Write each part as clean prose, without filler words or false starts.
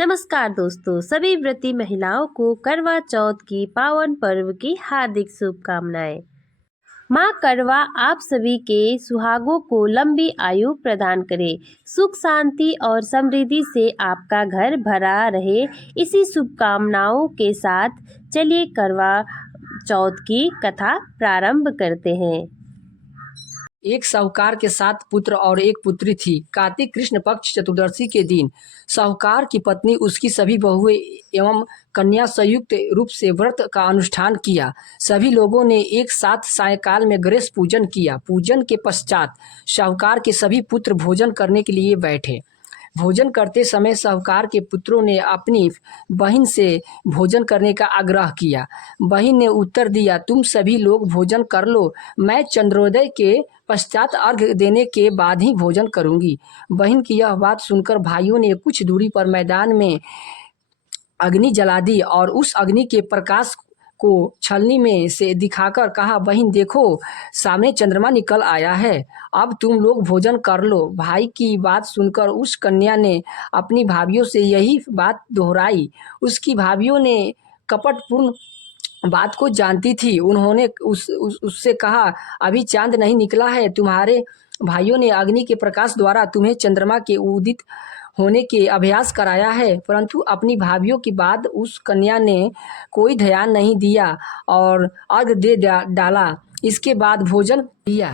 नमस्कार दोस्तों, सभी व्रती महिलाओं को करवा चौथ की पावन पर्व की हार्दिक शुभकामनाएं। माँ करवा आप सभी के सुहागों को लंबी आयु प्रदान करे, सुख शांति और समृद्धि से आपका घर भरा रहे। इसी शुभकामनाओं के साथ चलिए करवा चौथ की कथा प्रारंभ करते हैं। एक साहूकार के 7 पुत्र और एक पुत्री थी। कार्तिक कृष्ण पक्ष चतुर्दशी के दिन साहूकार की पत्नी, उसकी सभी बहुएं एवं कन्या संयुक्त रूप से व्रत का अनुष्ठान किया। सभी लोगों ने एक साथ सायंकाल में गणेश पूजन किया। पूजन के पश्चात साहूकार के सभी पुत्र भोजन करने के लिए बैठे। भोजन करते समय साहूकार के पुत्रों ने अपनी बहन से भोजन करने का आग्रह किया। बहन ने उत्तर दिया, तुम सभी लोग भोजन कर लो, मैं चंद्रोदय के पश्चात अर्घ्य देने के बाद ही भोजन करूंगी। बहन की यह बात सुनकर भाइयों ने कुछ दूरी पर मैदान में अग्नि जला दी और उस अग्नि के प्रकाश को छलनी में से दिखाकर कहा, बहन देखो, सामने चंद्रमा निकल आया है, अब तुम लोग भोजन कर लो। भाई की बात सुनकर उस कन्या ने अपनी भाभीियों से यही बात दोहराई। उसकी भाभीियों ने कपटपूर्ण बात को जानती थी। उन्होंने उससे कहा, अभी चांद नहीं निकला है, तुम्हारे भाइयों ने अग्नि के प्रकाश द्वारा तुम्हें चंद्रमा के उदित होने के अभ्यास कराया है। परंतु अपनी भाभीियों की बात उस कन्या ने कोई ध्यान नहीं दिया और अर्घ दे डाला। इसके बाद भोजन किया।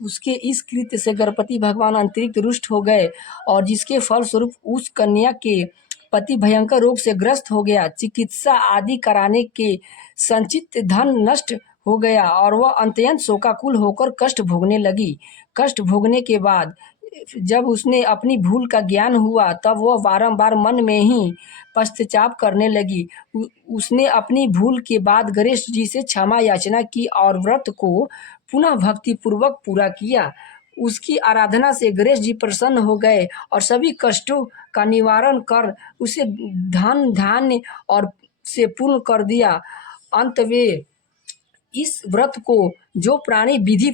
उसके इस कृत्य से गणपति भगवान अतिरिक्त रुष्ट हो गए और जिसके फलस्वरूप उस कन्या के पति भयंकर रोग से ग्रस्त हो गया। चिकित्सा आदि कराने के संचित धन नष्ट हो गया और वह अत्यंत शोकाकुल होकर कष्ट भोगने लगी। कष्ट भोगने के बाद जब उसने अपनी भूल का ज्ञान हुआ, तब वह बारंबार मन में ही पश्चाताप करने लगी। उसने अपनी भूल के बाद गणेश जी से क्षमा याचना की और व्रत को पुनः भक्ति पूर्वक पूरा किया। उसकी आराधना से गणेश जी प्रसन्न हो गए और सभी कष्टों का निवारण कर उसे धन धान्य और से पूर्ण कर दिया। अंत में इस व्रत को जो प्राणी विधि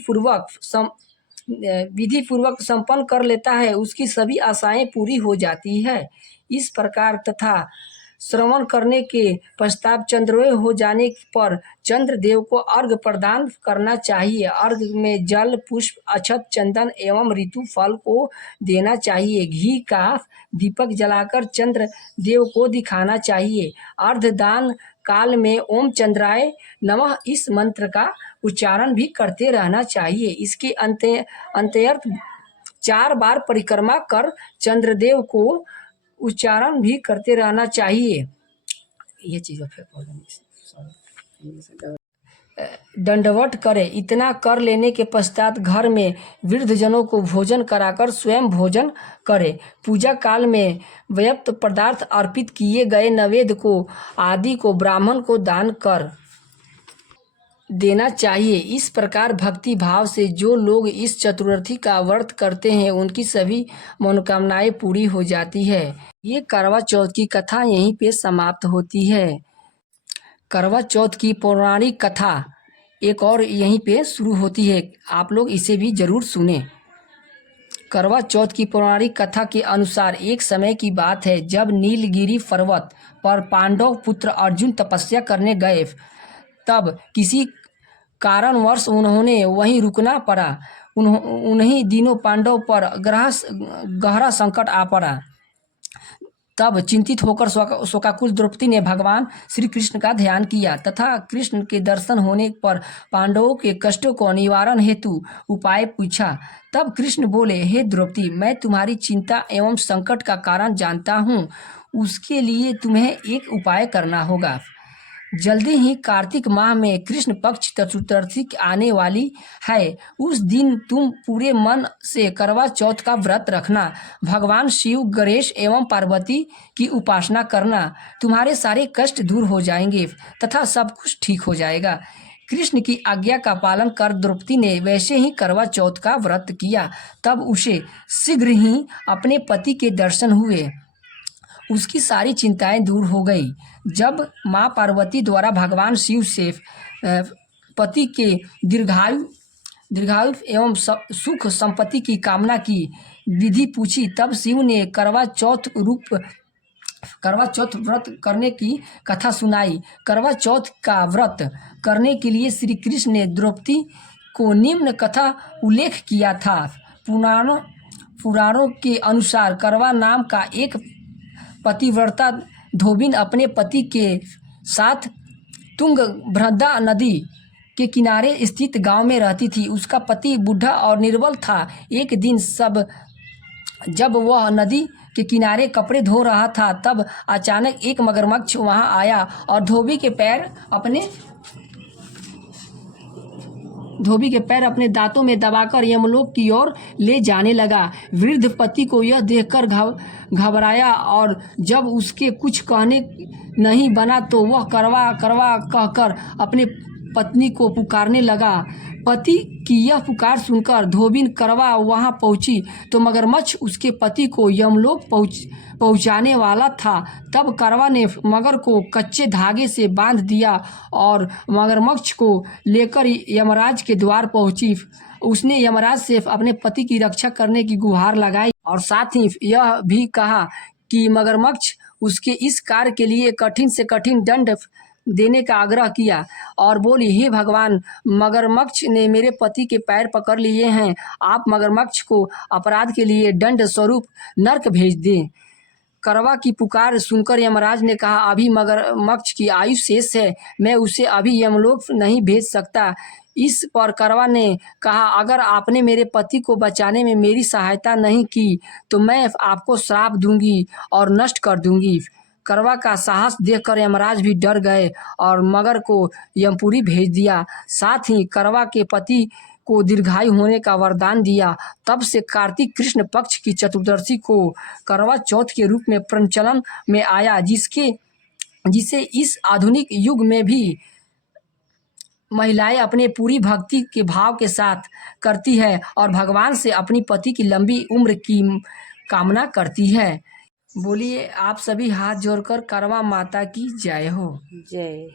पूर्वक संपन्न कर लेता है, उसकी सभी आशाएं पूरी हो जाती है। इस प्रकार तथा श्रवण करने के पश्चात चंद्रोदय हो जाने पर चंद्र देव को अर्घ्य प्रदान करना चाहिए। अर्घ्य में जल, पुष्प, अक्षत, चंदन एवं ऋतु फल को देना चाहिए। घी का दीपक जलाकर चंद्र देव को दिखाना चाहिए। अर्घदान काल में ओम चंद्राय नमः इस मंत्र का उच्चारण भी करते रहना चाहिए। इसके अंतर्गत 4 बार परिक्रमा कर चंद्रदेव को उच्चारण भी करते रहना चाहिए। ये चीज दंडवत करे। इतना कर लेने के पश्चात घर में वृद्धजनों को भोजन कराकर स्वयं भोजन करे। पूजा काल में व्यक्त पदार्थ अर्पित किए गए नैवेद्य को आदि को ब्राह्मण को दान कर देना चाहिए। इस प्रकार भक्ति भाव से जो लोग इस चतुर्थी का व्रत करते हैं, उनकी सभी मनोकामनाएं पूरी हो जाती है। ये करवा चौथ की कथा यहीं पे समाप्त होती है। करवा चौथ की पौराणिक कथा एक और यहीं पे शुरू होती है, आप लोग इसे भी जरूर सुने। करवा चौथ की पौराणिक कथा के अनुसार एक समय की बात है, जब नीलगिरी पर्वत पर पांडव पुत्र अर्जुन तपस्या करने गए, तब किसी कारणवश उन्होंने वहीं रुकना पड़ा। उन्हीं दिनों पांडव पर गहरा संकट आ पड़ा। तब चिंतित होकर शोकाकुल द्रौपदी ने भगवान श्री कृष्ण का ध्यान किया तथा कृष्ण के दर्शन होने पर पांडवों के कष्टों को निवारण हेतु उपाय पूछा। तब कृष्ण बोले, हे द्रौपदी, मैं तुम्हारी चिंता एवं संकट का कारण जानता हूँ। उसके लिए तुम्हें एक उपाय करना होगा। जल्दी ही कार्तिक माह में कृष्ण पक्ष चतुर्थी आने वाली है। उस दिन तुम पूरे मन से करवा चौथ का व्रत रखना। भगवान शिव, गणेश एवं पार्वती की उपासना करना। तुम्हारे सारे कष्ट दूर हो जाएंगे तथा सब कुछ ठीक हो जाएगा। कृष्ण की आज्ञा का पालन कर द्रौपदी ने वैसे ही करवा चौथ का व्रत किया। तब उसे शीघ्र ही अपने पति के दर्शन हुए। उसकी सारी चिंताएं दूर हो गई। जब माँ पार्वती द्वारा भगवान शिव से पति के दीर्घायु एवं सुख संपत्ति की कामना की विधि पूछी, तब शिव ने करवा चौथ रूप करवा चौथ व्रत करने की कथा सुनाई। करवा चौथ का व्रत करने के लिए श्री कृष्ण ने द्रौपदी को निम्न कथा उल्लेख किया था। पुराणों के अनुसार करवा नाम का एक पतिव्रता धोबिन अपने पति के साथ तुंगभद्रा नदी के किनारे स्थित गांव में रहती थी। उसका पति बूढ़ा और निर्बल था। एक दिन जब वह नदी के किनारे कपड़े धो रहा था, तब अचानक एक मगरमच्छ वहां आया और धोबी के पैर अपने दांतों में दबाकर यमलोक की ओर ले जाने लगा। वृद्ध पति को यह देखकर घबराया और जब उसके कुछ कहने नहीं बना तो वह करवा करवा कहकर अपने पत्नी को पुकारने लगा। पति की यह पुकार सुनकर धोबिन करवा वहां पहुंची तो मगरमच्छ उसके पति को यमलोक पहुंचाने वाला था। तब करवा ने मगर को कच्चे धागे से बांध दिया और मगरमच्छ को लेकर यमराज के द्वार पहुंची। उसने यमराज से अपने पति की रक्षा करने की गुहार लगाई और साथ ही यह भी कहा कि मगरमच्छ उसके इस कार्य के लिए कठिन से कठिन दंड देने का आग्रह किया और बोली, हे भगवान, मगरमच्छ ने मेरे पति के पैर पकड़ लिए हैं। आप मगरमच्छ को अपराध के लिए दंड स्वरूप नरक भेज दें। करवा की पुकार सुनकर यमराज ने कहा, अभी मगरमच्छ की आयु शेष है, मैं उसे अभी यमलोक नहीं भेज सकता। इस पर करवा ने कहा, अगर आपने मेरे पति को बचाने में मेरी सहायता नहीं की तो मैं आपको श्राप दूंगी और नष्ट कर दूंगी। करवा का साहस देखकर यमराज भी डर गए और मगर को यमपुरी भेज दिया। साथ ही करवा के पति को दीर्घायु होने का वरदान दिया। तब से कार्तिक कृष्ण पक्ष की चतुर्दशी को करवा चौथ के रूप में प्रचलन में आया, जिसे इस आधुनिक युग में भी महिलाएं अपने पूरी भक्ति के भाव के साथ करती है और भगवान से अपनी पति की लंबी उम्र की कामना करती है। बोलिए आप सभी हाथ जोड़कर करवा माता की जय हो। जय।